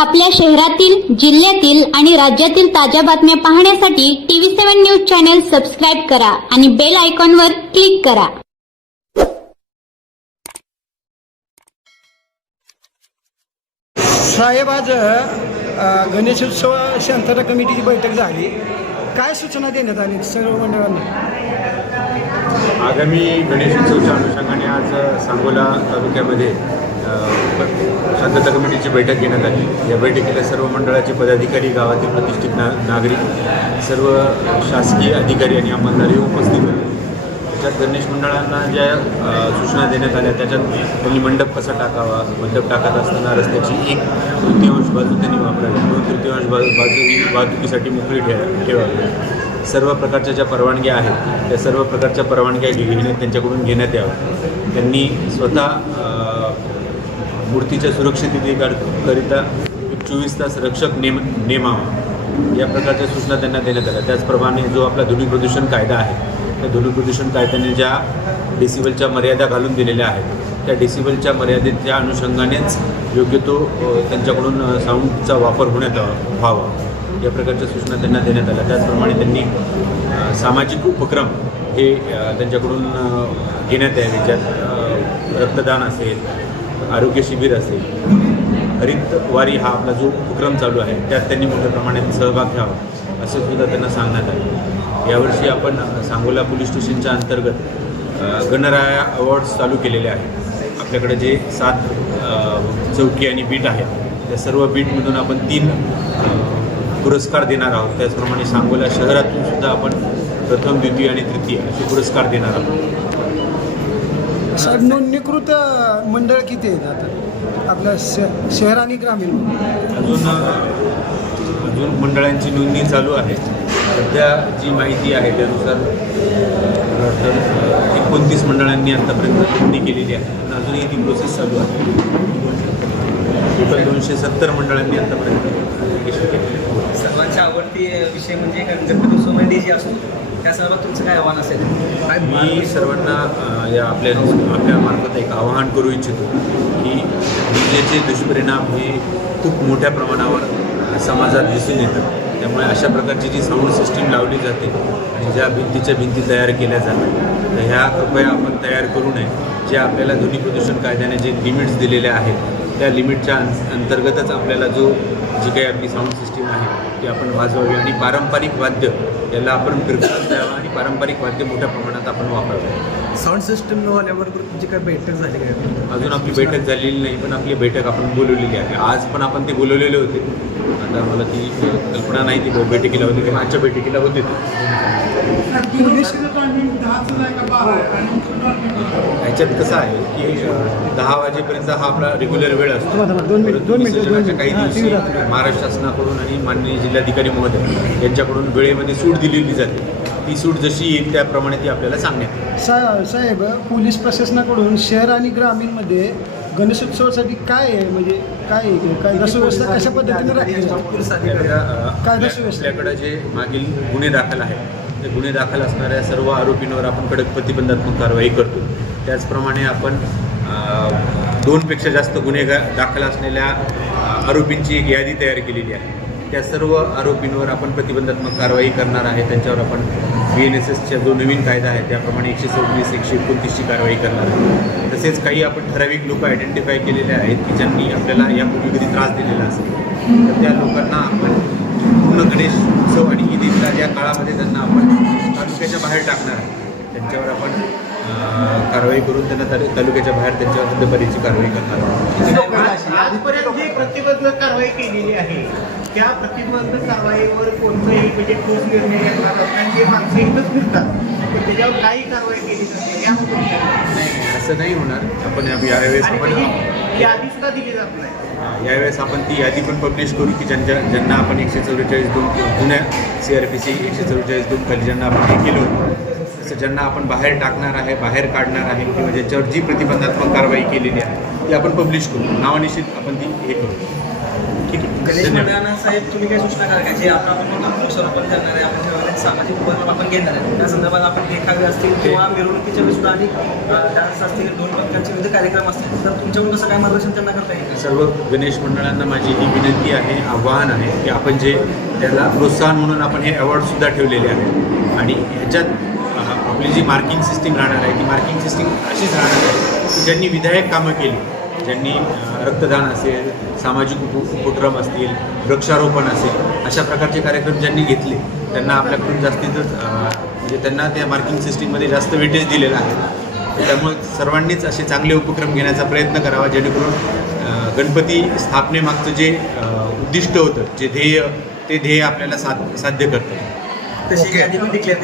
आपल्या शहरातील जिल्ह्यातील आणि राज्यातील ताज्या बातम्या पाहण्यासाठी TV seven news channel subscribe करा आणि बेल आयकॉनवर क्लिक करा. साहेब आज गणेशोत्सव शांतता कमिटीची बैठक झाली. काय सूचना देण्यात आली सर्व मंडळांना? आगामी गणेशोत्सवच्या अनुषंगाने आज सांगोला तालुक्यामध्ये शांतता कमिटीची बैठक घेण्यात आली. या बैठकीला सर्व मंडळाचे पदाधिकारी गावातील प्रतिष्ठित ना नागरिक सर्व शासकीय अधिकारी आणि अंमलदारी उपस्थित होते. त्याच्यात गणेश मंडळांना ज्या सूचना देण्यात आल्या त्याच्यात त्यांनी मंडप कसा टाकावा मंडप टाकत असताना रस्त्याची एक तृतीयांश बाजू त्यांनी वापरावी. दोन तृतीयांश बाजू बाजू ही वाहतुकीसाठी मोकळी ठेवा ठेवावी. सर्व प्रकारच्या ज्या परवानग्या आहेत त्या सर्व प्रकारच्या परवानग्या घेण्यात त्यांच्याकडून घेण्यात याव्या. त्यांनी स्वतः मूर्तीच्या सुरक्षिततेकरिता चोवीस तास रक्षक नेम नेमावा. या प्रकारच्या सूचना त्यांना देण्यात आल्या. त्याचप्रमाणे जो आपला ध्वनी प्रदूषण कायदा आहे त्या ध्वनी प्रदूषण कायद्याने ज्या डेसिबलच्या मर्यादा घालून दिलेल्या आहेत त्या डेसिबलच्या मर्यादेच्या अनुषंगानेच योग्य तो त्यांच्याकडून साऊंडचा वापर होण्यात व्हावा. या प्रकारच्या सूचना त्यांना देण्यात आल्या. त्याचप्रमाणे त्यांनी सामाजिक उपक्रम हे त्यांच्याकडून घेण्यात यावे. ज्यात रक्तदान असेल आरोग्य शिबिर असेल हरित वारी हा आपला जो उपक्रम चालू आहे त्यात त्यांनी मोठ्या प्रमाणात सहभाग घ्यावा असं सुद्धा त्यांना सांगण्यात आलं. यावर्षी आपण सांगोला पोलीस स्टेशनच्या अंतर्गत गणराया अवॉर्ड्स चालू केलेले आहेत. आपल्याकडे जे सात चौकी आणि बीट आहेत त्या सर्व बीटमधून आपण तीन पुरस्कार देणार आहोत. त्याचप्रमाणे सांगोला शहरातून सुद्धा आपण प्रथम द्वितीय आणि तृतीय असे पुरस्कार देणार आहोत. साहेब नोंदणीकृत मंडळ किती आहेत आता? आपल्या श- शहर आणि ग्रामीण. अजून अजून मंडळांची नोंदणी चालू आहे. सध्या जी माहिती आहे त्यानुसार मला वाटतं एकोणतीस मंडळांनी आतापर्यंत नोंदणी केलेली आहे. पण अजूनही ती प्रोसेस चालू आहे. टोटल दोनशे सत्तर मंडळांनी आतापर्यंत application केलेली आहे. सर्वांचा आवडती विषय म्हणजे गणपती उत्सव डी जे असतो त्या संदर्भात तुमचं काय आव्हान असेल? मी सर्वांना या आपल्या आपल्या मार्फत एक आवाहन करू इच्छितो की विजेचे दुष्परिणाम हे खूप मोठ्या प्रमाणावर समाजात दिसून येतात. त्यामुळे अशा प्रकारची जी साऊंड सिस्टीम लावली जाते आणि ज्या भिंतीच्या भिंती तयार केल्या जातात तर ह्या कृपया आपण तयार करू नये. जे आपल्याला ध्वनी प्रदूषण कायद्याने जे लिमिट्स दिलेले आहेत त्या लिमिटच्या अं- अंतर्गतच आपल्याला जो जी काही आपली साऊंड सिस्टीम ती आपण वाजवावी आणि पारंपरिक वाद्य याला आपण फिरकत द्यावं आणि पारंपरिक वाद्य मोठ्या प्रमाणात आपण वापरावं साऊंड सिस्टम न आल्याबरोबर तुमची काय बैठक झाली काय? अजून आपली बैठक झालेली नाही पण आपली बैठक आपण बोलवलेली आहे. आज पण आपण ते बोलवलेले होते. आता मला ती कल्पना नाही ती बैठकीला होती की मागच्या बैठकीला होते. ते ह्याच्यात कसं आहे की दहा वाजेपर्यंत हा आपला रेग्युलर वेळ असतो दोन मिनिट, दोन मिनिट, दोन मिनिट, दोन विसर्जनाच्या. काही दिवशी. महाराष्ट्र शासनाकडून आणि माननीय जिल्हाधिकारी महोदय यांच्याकडून वेळेमध्ये सूट दिलेली जाते ती सूट जशी येईल त्याप्रमाणे ती आपल्याला सांगण्यात. सा साहेब पोलीस प्रशासनाकडून शहर आणि ग्रामीणमध्ये गणेशोत्सवासाठी काय आहे म्हणजे काय आहे? काय व्यवस्था कशा पद्धतीने राखली जाते? पोलीस आपल्याकडं, अधिकारी अ, काय आपल्या- दस्तावेज? आपल्याकडं जे मागील गुन्हे दाखल आहेत गुन्हे दाखल असणाऱ्या सर्व आरोपींवर आपण कडक प्रतिबंधात्मक कारवाई करतो. त्याचप्रमाणे आपण दोनपेक्षा जास्त गुन्हे दाखल असलेल्या आरोपींची एक यादी तयार केलेली आहे. त्या सर्व आरोपींवर आपण प्रतिबंधात्मक कारवाई करणार आहे. त्यांच्यावर आपण बी एन एस एसच्या जो नवीन कायदा आहे त्याप्रमाणे एकशे सव्वीस एकशे एकोणतीसची कारवाई करणार आहे. तसेच काही आपण ठराविक लोक आयडेंटिफाय केलेले आहेत की ज्यांनी आपल्याला यापूर्वी कधी त्रास दिलेला असेल तर त्या लोकांना आपण पूर्ण गणेश उत्सव आणि ईद ईदला या काळामध्ये त्यांना आपण तालुक्याच्या बाहेर टाकणार आहे. त्यांच्यावर आपण कारवाई करून त्यांना तालुक्याच्या बाहेर त्यांच्यावर हद्दपरीची कारवाई करणार आहोत. आजपर्यंत जी प्रतिबंधक कारवाई केलेली आहे त्या प्रतिबंधक कारवाईवर कोणताही म्हणजे ठोस निर्णय घेतला जात नाही. जे माणसं इथंच फिरतात. त्याच्यावर काही कारवाई केली जाते याबद्दल काय? असं नाही होणार. आपण यावेळेस आपण त्याची यादी सुद्धा दिली जात नाही. यावेळेस आपण ती यादी पण पब्लिश करू की ज्यांच्या ज्यांना आपण एकशे चौवेचाळीस दोन जुन्या सी आर पी सी एकशे चौवेचाळीस दोन खाली ज्यांना आपण हे केलं होतं तसं ज्यांना आपण बाहेर टाकणार आहे बाहेर काढणार आहे किंवा ज्याच्यावर जी प्रतिबंधात्मक कारवाई केलेली आहे ती आपण पब्लिश करू. नावानिश्चित आपण ती हे करू. ठीक आहे. गणेश धन्यवाद. मंडळांना साहेब तुम्ही काय सूचना का? जे आपण करणार आहे सामाजिक उपक्रम आपण घेणार आहे. त्या संदर्भात आपण एखादे असतील किंवा मिरवणुकीच्या वेळेस सुद्धा आणि डान्स असतील दोन विविध कार्यक्रम असतील तर तुमच्याकडून कसं काय मार्गदर्शन त्यांना करता येईल? सर्व गणेश मंडळांना माझी ही विनंती आहे आव्हान आहे की आपण जे त्याला प्रोत्साहन म्हणून आपण हे अवॉर्डसुद्धा ठेवलेले आहेत आणि ह्याच्यात आपली जी मार्किंग सिस्टीम राहणार आहे ती मार्किंग सिस्टीम अशीच राहणार आहे की ज्यांनी विधायक कामं केली ज्यांनी रक्तदान असेल सामाजिक उप उपक्रम असतील वृक्षारोपण असेल अशा प्रकारचे कार्यक्रम ज्यांनी घेतले त्यांना आपल्याकडून जास्तीतच म्हणजे त्यांना त्या मार्किंग सिस्टीममध्ये जास्त वेटेज दिलेलं आहे. त्यामुळे सर्वांनीच असे चांगले उपक्रम घेण्याचा प्रयत्न करावा जेणेकरून गणपती स्थापनेमागचं जे उद्दिष्ट होतं जे ध्येय ते ध्येय आपल्याला साध साध्य करतं. तशी डिक्लेअर